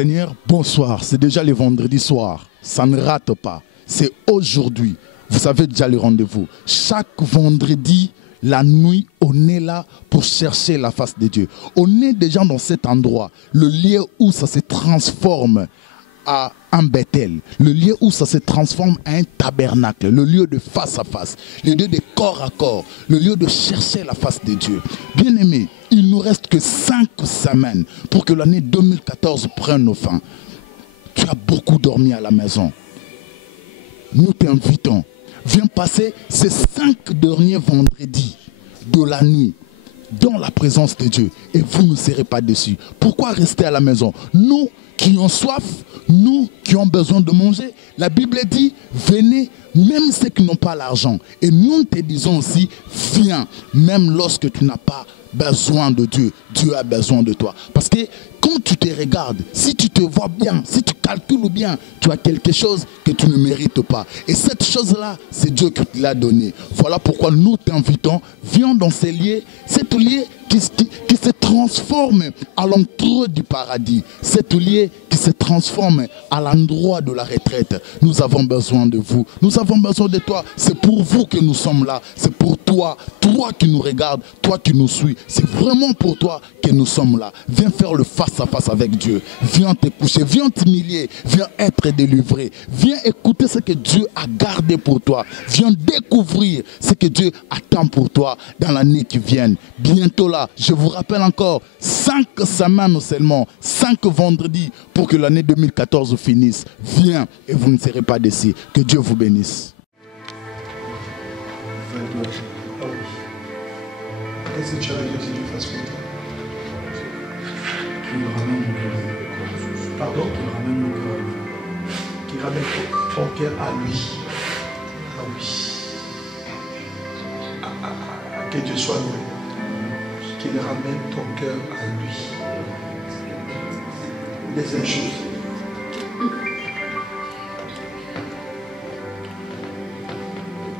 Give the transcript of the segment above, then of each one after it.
Seigneur, bonsoir. C'est déjà le vendredi soir. Ça ne rate pas. C'est aujourd'hui. Vous savez déjà le rendez-vous. Chaque vendredi, la nuit, on est là pour chercher la face de Dieu. On est déjà dans cet endroit, le lieu où ça se transforme à un Bethel, le lieu où ça se transforme à un tabernacle, le lieu de face à face, le lieu de corps à corps, le lieu de chercher la face de Dieu. Bien aimé, il ne nous reste que 5 semaines pour que l'année 2014 prenne fin. Tu as beaucoup dormi à la maison. Nous t'invitons. Viens passer ces 5 derniers vendredis de l'année dans la présence de Dieu et vous ne serez pas déçus. Pourquoi rester à la maison? Nous qui ont soif, nous qui ont besoin de manger, la Bible dit, venez, même ceux qui n'ont pas l'argent. Et nous te disons aussi, viens, même lorsque tu n'as pas besoin de Dieu, Dieu a besoin de toi. Parce que quand tu te regardes, si tu te vois bien, si tu calcules bien, tu as quelque chose que tu ne mérites pas. Et cette chose-là, c'est Dieu qui te l'a donné. Voilà pourquoi nous t'invitons, viens dans ces lieux, cet lieu qui se transforme à l'entrée du paradis. Cet lieu qui se transforme à l'endroit de la retraite. Nous avons besoin de vous. Nous avons besoin de toi. C'est pour vous que nous sommes là. C'est pour toi. Toi qui nous regardes, toi qui nous suis. C'est vraiment pour toi que nous sommes là. Viens faire le face-à-face avec Dieu. Viens te coucher. Viens t'humilier. Viens être délivré. Viens écouter ce que Dieu a gardé pour toi. Viens découvrir ce que Dieu attend pour toi dans l'année qui vient. Bientôt là, je vous rappelle encore, 5 semaines seulement, 5 vendredis pour que l'année 2014 finisse. Viens et vous ne serez pas déçus. Que Dieu vous bénisse. Qu'est-ce que tu as besoin que Dieu fasse pour toi? Qu'il ramène mon cœur. Pardon? Qu'il ramène mon cœur. Qu'il ramène ton cœur à lui. Ah oui. Que Dieu soit loué. Qu'il ramène ton cœur à lui. Deuxième chose.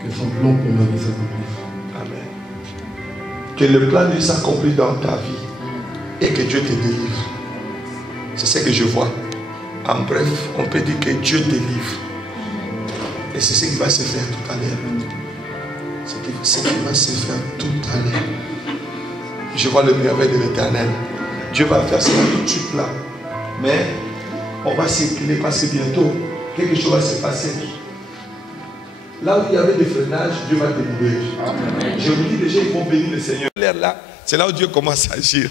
Que son plan pour ma vie s'accomplisse. Amen. Que le plan de Dieu s'accomplisse dans ta vie et que Dieu te délivre. C'est ce que je vois. En bref, on peut dire que Dieu délivre. Et c'est ce qui va se faire tout à l'heure. C'est ce qui va se faire tout à l'heure. Je vois le merveille de l'Éternel. Dieu va faire cela tout de suite là. Mais on va s'éclairer parce que bientôt, quelque chose va se passer. Là où il y avait des freinages, Dieu va te libérer. Je vous dis déjà, ils vont bénir le Seigneur. Là, c'est là où Dieu commence à agir.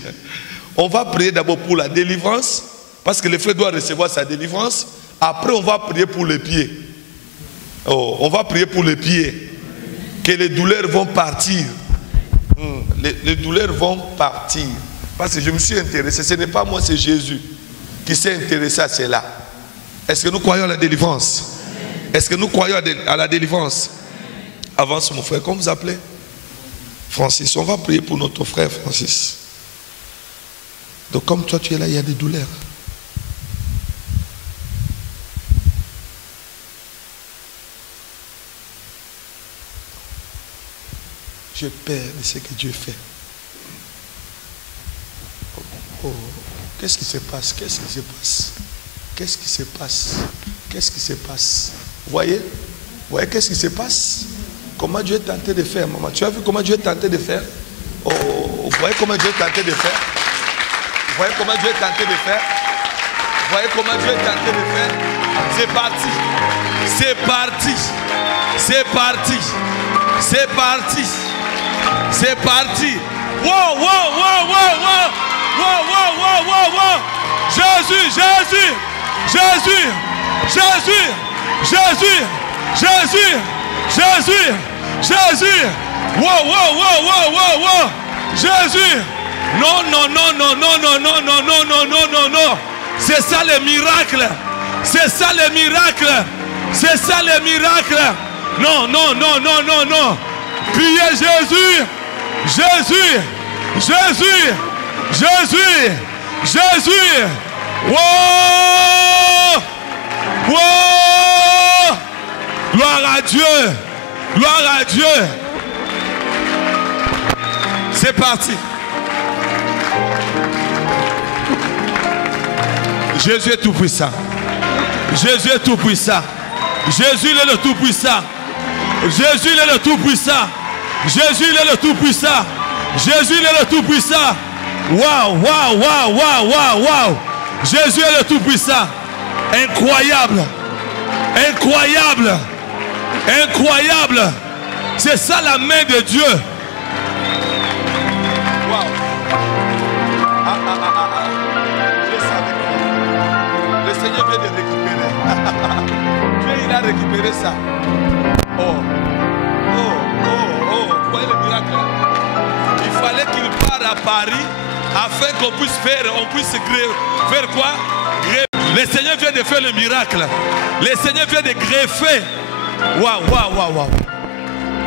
On va prier d'abord pour la délivrance, parce que le frère doit recevoir sa délivrance. Après, on va prier pour les pieds. Oh, on va prier pour les pieds. Que les douleurs vont partir. Les douleurs vont partir. Parce que je me suis intéressé. Ce n'est pas moi, c'est Jésus qui s'est intéressé à cela. Est-ce que nous croyons à la délivrance? Est-ce que nous croyons à la délivrance? Avance mon frère. Comment vous appelez? Francis. On va prier pour notre frère Francis. Donc comme toi tu es là, il y a des douleurs. J'ai peur de ce que Dieu fait. Oh, qu'est-ce qui se passe? Qu'est-ce qui se passe? Qu'est-ce qui se passe? Qu'est-ce qui se passe? Vous voyez qu'est-ce qui se passe? Comment Dieu est tenté de faire, maman? Tu as vu comment Dieu est tenté de faire? Oh, vous voyez comment Dieu est tenté de faire? Vous voyez comment Dieu est tenté de faire? Vous voyez comment Dieu est tenté de faire? C'est parti. C'est parti. C'est parti. C'est parti. C'est parti. Wow, wow, wow, wow, wow. Wow, wow, wow, wow, wow. Jésus, Jésus, Jésus, Jésus, Jésus, Jésus, Jésus, Jésus. Wow, wow, wow, wow, wow, wow. Jésus. Non, non, non, non, non, non, non, non, non, non, non, non, non. C'est ça le miracle. C'est ça le miracle. C'est ça le miracle. Non, non, non, non, non, non. Priez Jésus. Jésus. Jésus. Jésus. Jésus. Wow. Wow. Gloire à Dieu. Gloire à Dieu. C'est parti. Jésus est tout puissant. Jésus est tout puissant. Jésus est le tout puissant. Jésus est le tout puissant. Jésus est le tout puissant. Jésus est le tout puissant. Waouh, waouh, waouh, waouh, waouh, waouh. Jésus est le tout puissant. Incroyable. Incroyable. Incroyable. C'est ça la main de Dieu. Waouh. Je savais que le Seigneur vient de récupérer. Dieu, il a récupéré ça. Oh. Oh, oh, oh. Vous voyez le miracle là? Il fallait qu'il parte à Paris afin qu'on puisse faire, faire quoi? Le Seigneur vient de faire le miracle. Le Seigneur vient de greffer. Waouh, waouh, waouh, waouh.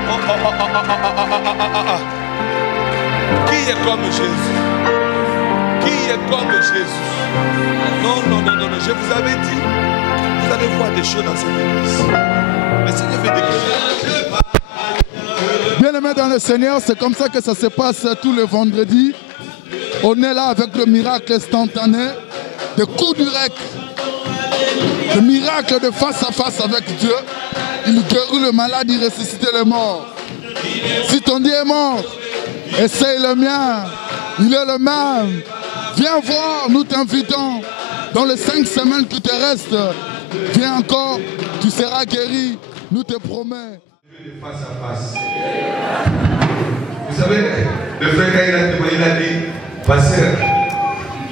Oh, oh, oh, oh, oh, oh, oh, oh, oh, oh. Qui est comme Jésus? Qui est comme Jésus? Non, non, non, non, non. Je vous avais dit, vous allez voir des choses dans cette église. Le Seigneur vient de greffer. Bien-aimés dans le Seigneur, c'est comme ça que ça se passe tous les vendredis. On est là avec le miracle instantané, de coups directs, le miracle de face à face avec Dieu. Il guérit le malade, il ressuscite les morts. Si ton Dieu est mort, essaye le mien, il est le même. Viens voir, nous t'invitons. Dans les 5 semaines qui te restent, viens encore, tu seras guéri, nous te promets. Face à face. Vous savez, le frère quand il a témoigné, il a dit, pasteur,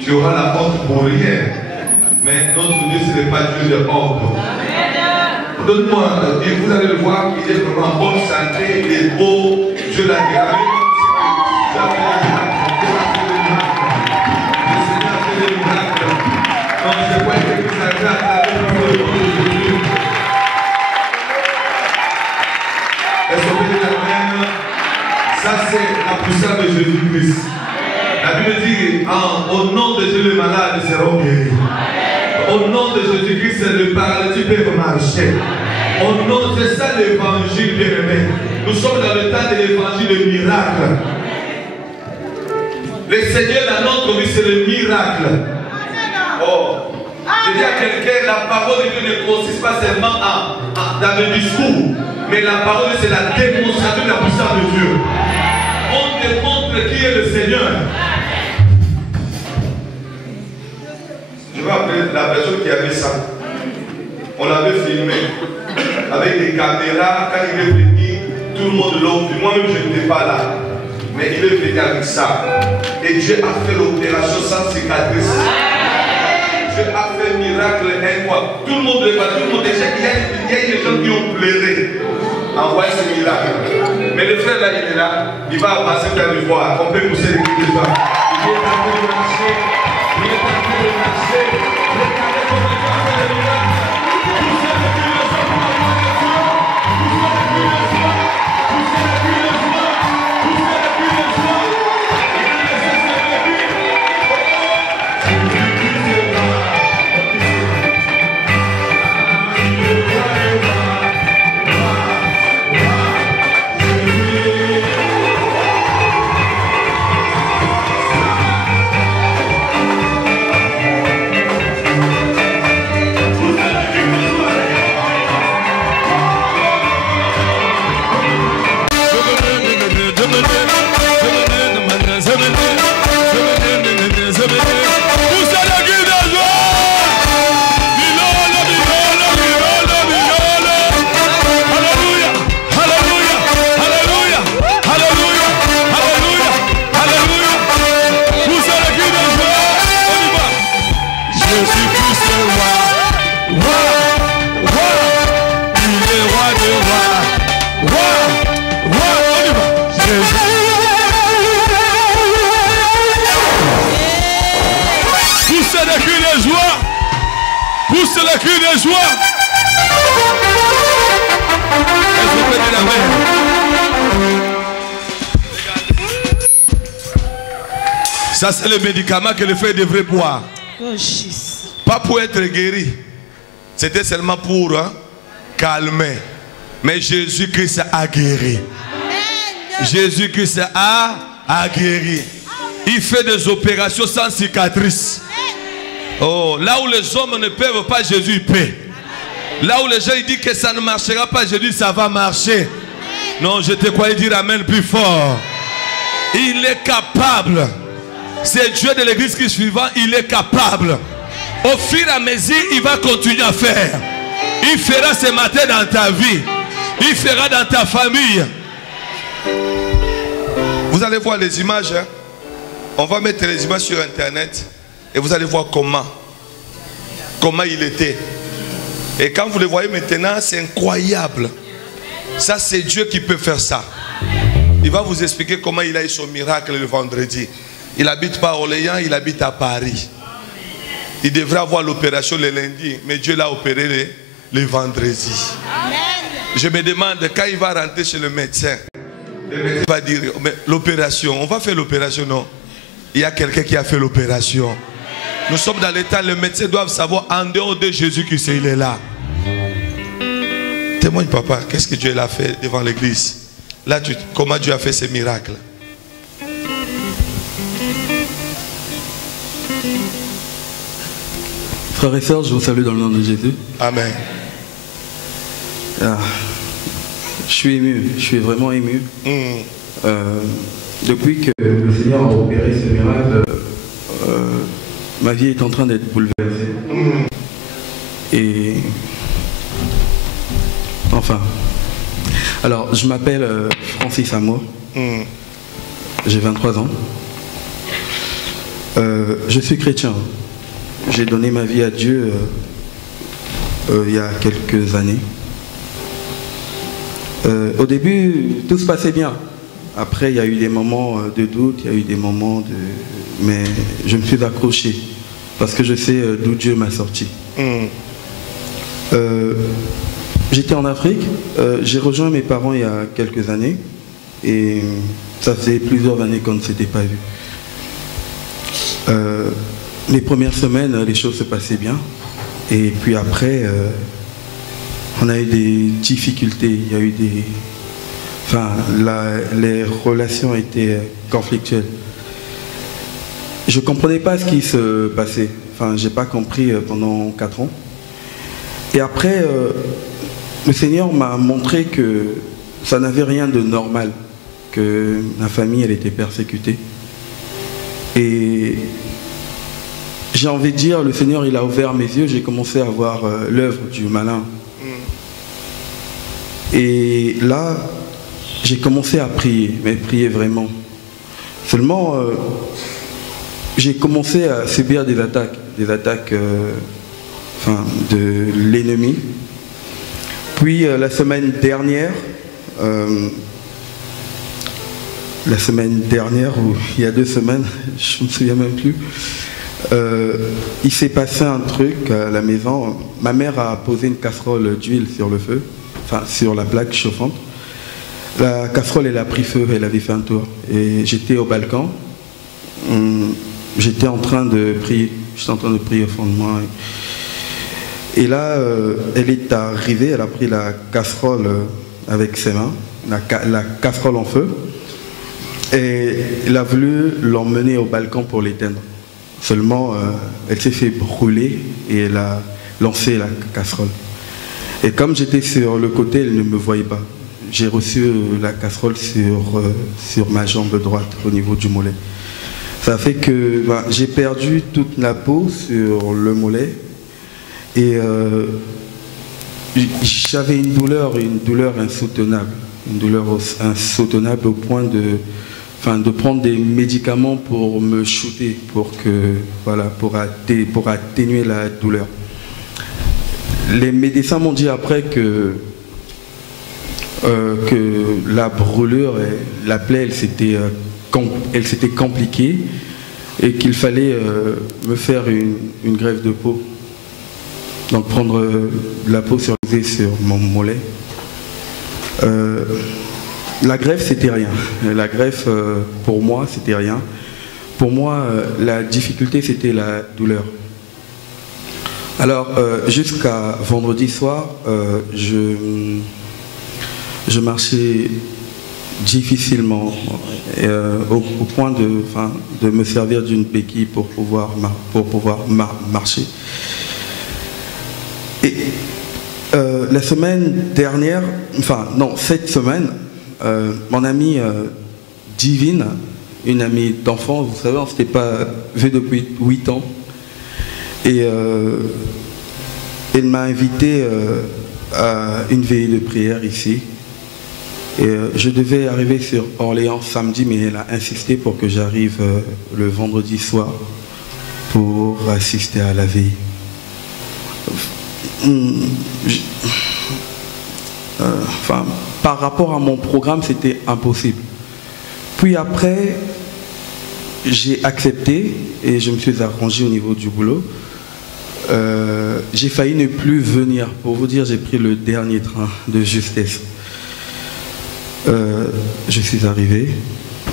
tu auras la honte pour rien. Mais notre Dieu, ce n'est pas Dieu de honte. Donne-moi, vous allez le voir, il est vraiment en bonne santé, il est beau, Dieu l'a guéri. Le Seigneur a fait des miracles. Donc je vois que vous avez à ça c'est la puissance de Jésus-Christ. La Bible dit, au nom de Dieu, les malades seront guéris. Au nom de Jésus-Christ, le paralytique peut marcher. Au nom de ça, l'évangile bien-aimé. Nous sommes dans le temps de l'évangile, le miracle. Le Seigneur dans notre vie, c'est le miracle. Oh, je dis à quelqu'un, la parole de Dieu ne consiste pas seulement dans le discours, mais la parole, c'est la démonstration de la puissance de Dieu. On démontre qui est le Seigneur. Je vais appeler la personne qui avait ça. On l'avait filmé avec des caméras. Quand il est venu, tout le monde l'a vu. Moi-même, je n'étais pas là. Mais il est venu avec ça. Et Dieu a fait l'opération sans cicatrice. Dieu a fait un miracle incroyable. Tout le monde le voit, tout le monde déjà. Il y a des gens qui ont pleuré en voyant ce miracle. Mais le frère là, il est là. Il va passer vers le voir. On peut pousser les cris de joie. Il est en train de marcher. Il est en train de marcher. Regardez comment il va faire le miracle. Poussez le cri de joie pour la gloire de Dieu. Poussez le cri de joie. Poussez le cri de joie. Poussez le cri de joie. Pousse le cri de joie. Est-ce qu'on peut dire amen? Ça c'est le médicament que le frère devrait boire. Pas pour être guéri. C'était seulement pour calmer. Mais Jésus-Christ a guéri. Jésus-Christ a guéri. Il fait des opérations sans cicatrice. Oh, là où les hommes ne peuvent pas, Jésus peut. Là où les gens disent que ça ne marchera pas, Jésus, ça va marcher. Non, je te croyais dire amen plus fort. Il est capable. C'est Dieu de l'église qui est suivant, il est capable. Au fur et à mesure, il va continuer à faire. Il fera ce matin dans ta vie. Il fera dans ta famille. Vous allez voir les images. Hein? On va mettre les images sur internet. Et vous allez voir comment il était. Et quand vous le voyez maintenant, c'est incroyable. Ça, c'est Dieu qui peut faire ça. Il va vous expliquer comment il a eu son miracle le vendredi. Il n'habite pas à Orléans, il habite à Paris. Il devrait avoir l'opération le lundi, mais Dieu l'a opéré le vendredi. Amen. Je me demande, quand il va rentrer chez le médecin va dire, mais l'opération, on va faire l'opération, non? Il y a quelqu'un qui a fait l'opération. Nous sommes dans l'état, les médecins doivent savoir, en dehors de Jésus qui il est là. Témoigne papa, qu'est-ce que Dieu a fait devant l'église? Là, comment Dieu a fait ces miracles? Frères et sœurs, je vous salue dans le nom de Jésus. Amen. Je suis ému, je suis vraiment ému. Depuis que le Seigneur a opéré ce miracle, ma vie est en train d'être bouleversée. Et enfin, alors je m'appelle Francis Amour, j'ai 23 ans. Je suis chrétien. J'ai donné ma vie à Dieu il y a quelques années. Au début, tout se passait bien. Après, il y a eu des moments de doute, il y a eu des moments de... Mais je me suis accroché parce que je sais d'où Dieu m'a sorti. J'étais en Afrique, j'ai rejoint mes parents il y a quelques années et ça faisait plusieurs années qu'on ne s'était pas vus. Les premières semaines, les choses se passaient bien. Et puis après, on a eu des difficultés. Il y a eu des... Enfin, les relations étaient conflictuelles. Je ne comprenais pas ce qui se passait. Enfin, je n'ai pas compris pendant 4 ans. Et après, le Seigneur m'a montré que ça n'avait rien de normal, que ma famille, elle était persécutée. Et j'ai envie de dire, le Seigneur, il a ouvert mes yeux, j'ai commencé à voir l'œuvre du malin. Et là, j'ai commencé à prier, mais prier vraiment. Seulement, j'ai commencé à subir des attaques de l'ennemi. Puis la semaine dernière, ou il y a 2 semaines, je ne me souviens même plus, il s'est passé un truc à la maison. Ma mère a posé une casserole d'huile sur le feu, enfin sur la plaque chauffante. La casserole, elle a pris feu, elle avait fait un tour. Et j'étais au balcon, j'étais en train de prier, au fond de moi. Et là, elle est arrivée, elle a pris la casserole avec ses mains, la casserole en feu, et elle a voulu l'emmener au balcon pour l'éteindre. Seulement, elle s'est fait brûler et elle a lancé la casserole. Et comme j'étais sur le côté, elle ne me voyait pas. J'ai reçu la casserole sur ma jambe droite, au niveau du mollet. Ça fait que j'ai perdu toute la peau sur le mollet. Et j'avais une douleur insoutenable. Une douleur insoutenable au point de prendre des médicaments pour me shooter, pour atténuer la douleur. Les médecins m'ont dit après que la brûlure, la plaie, elle s'était compliquée et qu'il fallait me faire une greffe de peau. Donc prendre la peau sur mon mollet. La greffe, c'était rien. La greffe, pour moi, c'était rien. Pour moi, la difficulté, c'était la douleur. Alors, jusqu'à vendredi soir, je marchais difficilement, au point de me servir d'une béquille pour pouvoir marcher. Et la semaine dernière, cette semaine, mon amie Divine, une amie d'enfance, vous savez, on ne s'était pas vu depuis 8 ans, et elle m'a invité à une veillée de prière ici. Et je devais arriver sur Orléans samedi, mais elle a insisté pour que j'arrive le vendredi soir pour assister à la veille. Par rapport à mon programme, c'était impossible. Puis après, j'ai accepté et je me suis arrangé au niveau du boulot. J'ai failli ne plus venir. Pour vous dire, j'ai pris le dernier train de justesse. Je suis arrivé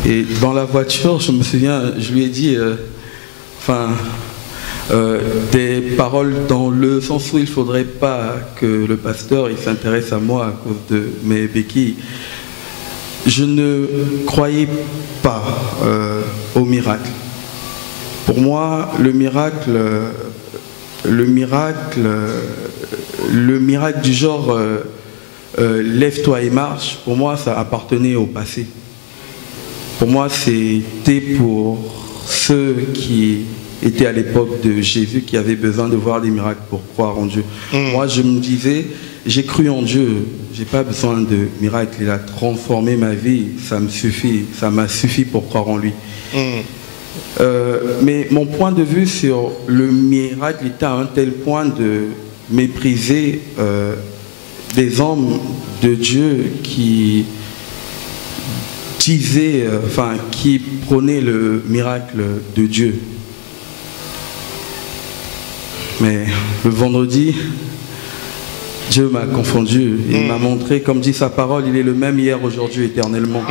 et dans la voiture, je me souviens, je lui ai dit des paroles dans le sens où il ne faudrait pas que le pasteur il s'intéresse à moi à cause de mes béquilles. Je ne croyais pas au miracle. Pour moi, le miracle du genre lève-toi et marche, pour moi ça appartenait au passé. Pour moi c'était pour ceux qui étaient à l'époque de Jésus qui avaient besoin de voir des miracles pour croire en Dieu. Moi je me disais, j'ai cru en Dieu, j'ai pas besoin de miracles, il a transformé ma vie, ça me suffit, ça m'a suffi pour croire en lui. Mais mon point de vue sur le miracle était à un tel point de mépriser des hommes de Dieu qui disaient, qui prônaient le miracle de Dieu. Mais le vendredi, Dieu m'a confondu. Il m'a montré, comme dit sa parole, il est le même hier, aujourd'hui, éternellement.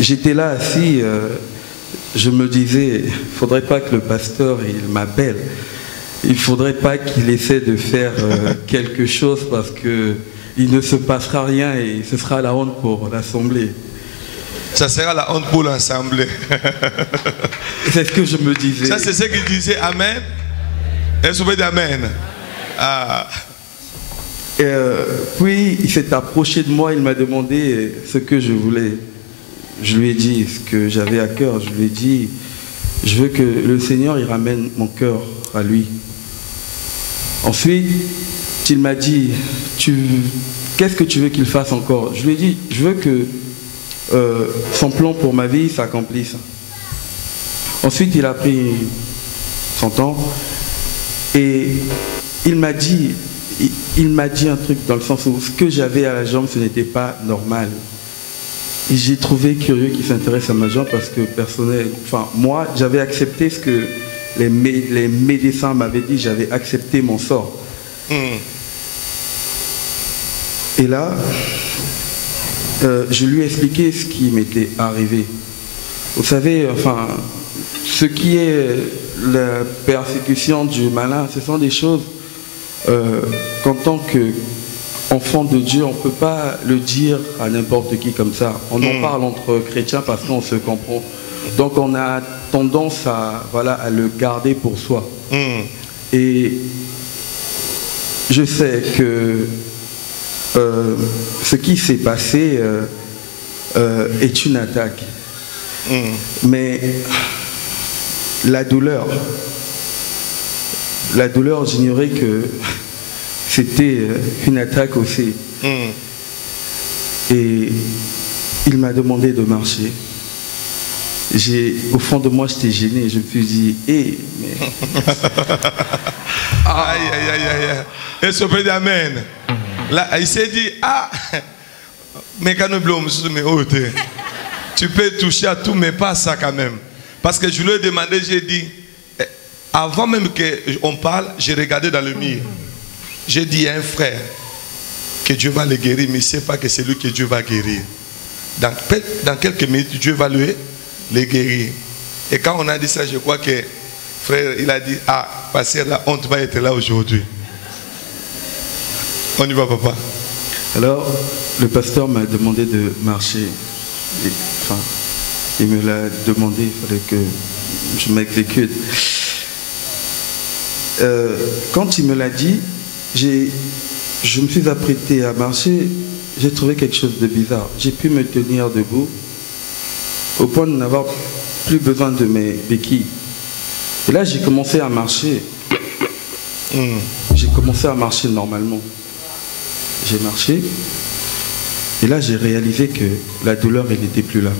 J'étais là assis, je me disais, il ne faudrait pas que le pasteur il m'appelle. Il ne faudrait pas qu'il essaie de faire quelque chose parce qu'il ne se passera rien et ce sera la honte pour l'assemblée. Ça sera la honte pour l'assemblée. C'est ce que je me disais. Ça, c'est ce qu'il disait. Amen. Est-ce que vous dites Amen? Puis il s'est approché de moi, il m'a demandé ce que je voulais. Je lui ai dit ce que j'avais à cœur. Je lui ai dit, je veux que le Seigneur il ramène mon cœur à lui. Ensuite, il m'a dit, qu'est-ce que tu veux qu'il fasse encore? Je lui ai dit, je veux que son plan pour ma vie s'accomplisse. Ensuite, il a pris son temps et il m'a dit un truc dans le sens où ce que j'avais à la jambe, ce n'était pas normal. Et j'ai trouvé curieux qu'il s'intéresse à ma jambe parce que moi, j'avais accepté ce que les médecins m'avaient dit, j'avais accepté mon sort. Et là, je lui ai expliqué ce qui m'était arrivé. Vous savez, ce qui est la persécution du malin, ce sont des choses qu'en tant qu'enfant de Dieu, on ne peut pas le dire à n'importe qui comme ça. On en parle entre chrétiens parce qu'on se comprend. Donc on a tendance à le garder pour soi. Et je sais que ce qui s'est passé est une attaque. Mais la douleur, j'ignorais que c'était une attaque aussi. Et il m'a demandé de marcher. Au fond de moi, j'étais gêné. Je me suis dit, mais... Aïe, aïe, aïe, aïe. Est-ce qu'on peut dire Amen? Là, il s'est dit, mais quand tu peux toucher à tout, mais pas à ça quand même. Parce que je lui ai demandé, j'ai dit, avant même qu'on parle, j'ai regardé dans le mur. J'ai dit à un frère que Dieu va le guérir, mais il ne sait pas que c'est lui que Dieu va guérir. Dans quelques minutes, Dieu va le guérir. Et quand on a dit ça, je crois que frère, il a dit, pasteur, la honte va être là aujourd'hui. On y va, papa. Alors, le pasteur m'a demandé de marcher. Il me l'a demandé, il fallait que je m'exécute. Quand il me l'a dit, je me suis apprêté à marcher. J'ai trouvé quelque chose de bizarre. J'ai pu me tenir debout au point de n'avoir plus besoin de mes béquilles. Et là, j'ai commencé à marcher. J'ai commencé à marcher normalement. J'ai marché. Et là, j'ai réalisé que la douleur, elle n'était plus là.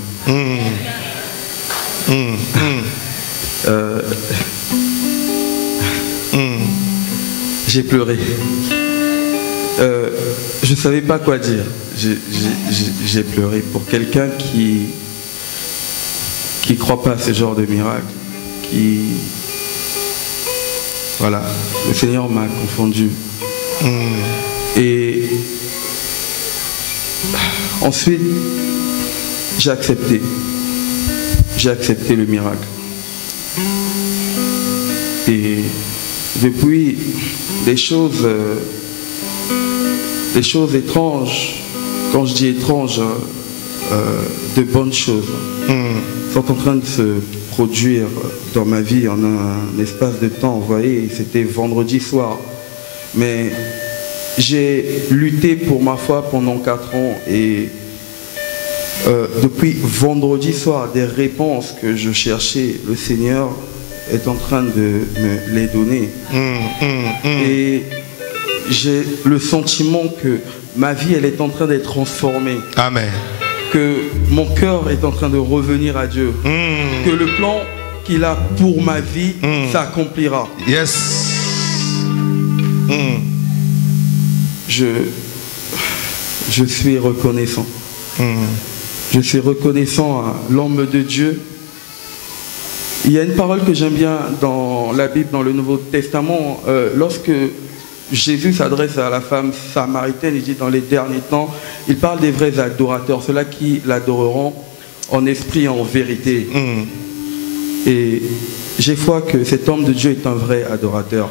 J'ai pleuré. Je ne savais pas quoi dire. J'ai pleuré pour quelqu'un qui ne croit pas à ce genre de miracle. Voilà, le Seigneur m'a confondu. Et ensuite, j'ai accepté. J'ai accepté le miracle. Et depuis, des choses étranges, quand je dis étranges, de bonnes choses, sont en train de se produire dans ma vie en un espace de temps. Vous voyez, c'était vendredi soir. Mais j'ai lutté pour ma foi pendant 4 ans et depuis vendredi soir, des réponses que je cherchais, le Seigneur est en train de me les donner. Et j'ai le sentiment que ma vie, elle est en train d'être transformée. Amen. Que mon cœur est en train de revenir à Dieu. Que le plan qu'il a pour ma vie s'accomplira. Yes. Je suis reconnaissant. Je suis reconnaissant à l'homme de Dieu. Il y a une parole que j'aime bien dans la Bible, dans le Nouveau Testament, lorsque Jésus s'adresse à la femme samaritaine, il dit dans les derniers temps, il parle des vrais adorateurs, ceux-là qui l'adoreront en esprit et en vérité. Et j'ai foi que cet homme de Dieu est un vrai adorateur.